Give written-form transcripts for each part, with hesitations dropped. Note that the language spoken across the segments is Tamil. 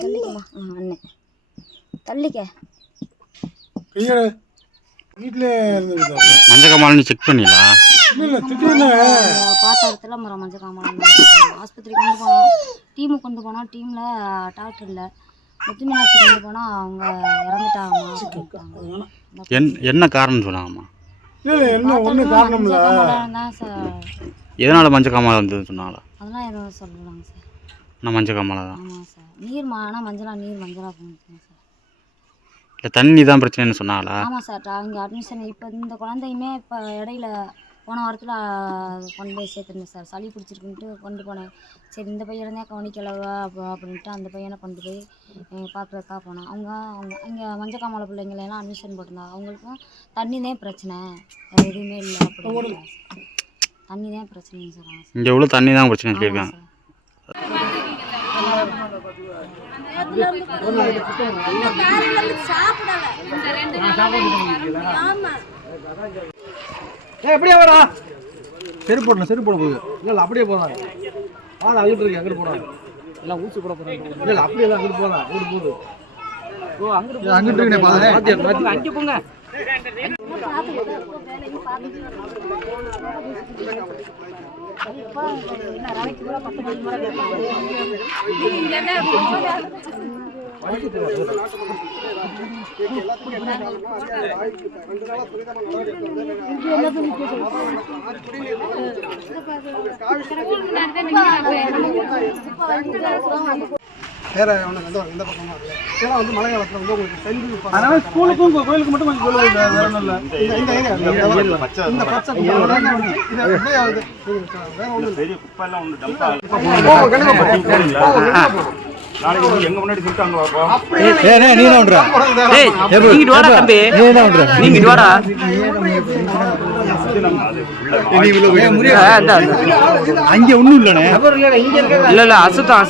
தள்ளிக்கம்மா அண்ணன் தள்ளிக்க மஞ்சள் காமாலை செக் பண்ணிடா பார்த்த இடத்துல மஞ்சள் காமாலை ஆஸ்பத்திரிக்கு கொண்டு போனோம். டீமுக்கு கொண்டு போனோம். டீமில் டாக்டர் இல்லை. முத்துமீனாட்சி கொண்டு போனால் அவங்க இறந்துட்டாங்கம்மா. என்ன காரணம் சொன்னாங்கம்மா? தான் சார். எதனால் மஞ்சள் காமாலை வந்ததுன்னு சொன்னாங்களா? அதெல்லாம் எதுவும் சொல்லலாங்க சார். நான் மஞ்சள் காமாலை தான். ஆமாம் சார். நீர் ஆனால் மஞ்சளாக போணுச்சுங்க சார். இல்லை தண்ணி தான் பிரச்சனைன்னு சொன்னாங்களா? ஆமாம் சார். இங்கே அட்மிஷன் இப்போ இந்த குழந்தையுமே இப்போ இடையில போன வாரத்தில் கொண்டு போய் சேர்த்துருந்தேன் சார். சளி பிடிச்சிருக்குன்ட்டு கொண்டு போனேன். சரி இந்த பையனே கவனிக்கலவா அப்படின்ட்டு அந்த பையனை கொண்டு போய் பார்க்குறதுக்காக போனேன். அவங்க இங்கே மஞ்சள் காமாலை பிள்ளைங்களெல்லாம் அட்மிஷன் போட்டிருந்தாங்க. அவங்களுக்கும் தண்ணி தான் பிரச்சனை, வேறு எதுவுமே இல்லை அப்படின்னு. தண்ணி தான் பிரச்சனைங்க சார். இங்கே எவ்வளோ தண்ணி தான் பிரச்சனை கேட்காங்க. எப்படியா வரா செருப்பு போட போகுது. இல்லை அப்படியே போதான். அங்கிட்டு இருக்கு அங்கிட்டு போடாது. எல்லாம் ஊசி போட போறாங்க. இல்லை அப்படியே தான் அங்கிட்டு போதான். அங்கிட்டு போகுது. ஓ அங்கிட்டு இருக்கு பாருங்க. அங்கே போங்க. வேற இந்த பக்கமா ஏன்னா வந்து மழை காலத்துல வந்து உங்களுக்கு தண்ணி அதனால ஸ்கூலுக்கும் கோயிலுக்கு மட்டும் கொஞ்சம் சொல்லுங்க. வேற ஒன்றும் இல்லை. இந்த பச்சை இது அப்படியே ஆகுது. வேற ஒன்றும் பெரிய குப்பையெல்லாம் ஒன்று டம்பா நாளைக்கு எங்க முன்னாடி சொல்லிட்டு அங்க வாப்போம். நீ என்ன பண்ற? டேய் நீங்க வாடா தம்பி. நீ என்ன பண்ற? நீங்க வாடா. அங்க ஒண்ணும் இல்லனே. இல்ல இல்ல அசுத்தம்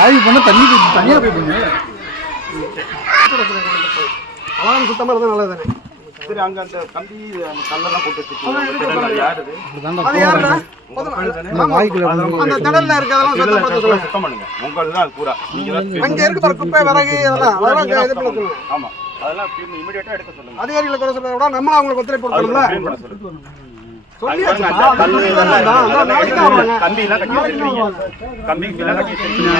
ஆய்வு பண்ண தண்ணி தனியா போய் பண்ணுங்க. அதான் சுத்தமா இருந்தா நல்லது தானே. சரி அங்க அந்த கம்பி கல்லெல்லாம் போட்டு வச்சிருக்கீங்க. யாருது? அது யாருடா? அந்த தடல்ல இருக்கதெல்லாம் சுத்தம் பண்ணுங்க. உங்களுக்கு தான் பூரா. அங்க இருக்கு பாரு குப்பை விறகு அதெல்லாம் இது பண்ண சொல்லுங்க. ஆமா. அதெல்லாம் இமிடியேட்டா எடுக்க சொல்லுங்க. அதிகாரிகளை கூட சொல்றத விட நம்மள அவங்களுக்கு ஒத்துழைப்பு கொடுக்கணும்ல. சொல்லியாச்சு. கம்பி எல்லாம் கட்டி வச்சிருக்கீங்க. கம்பி எல்லாம் கட்டி வச்சிருக்கீங்க.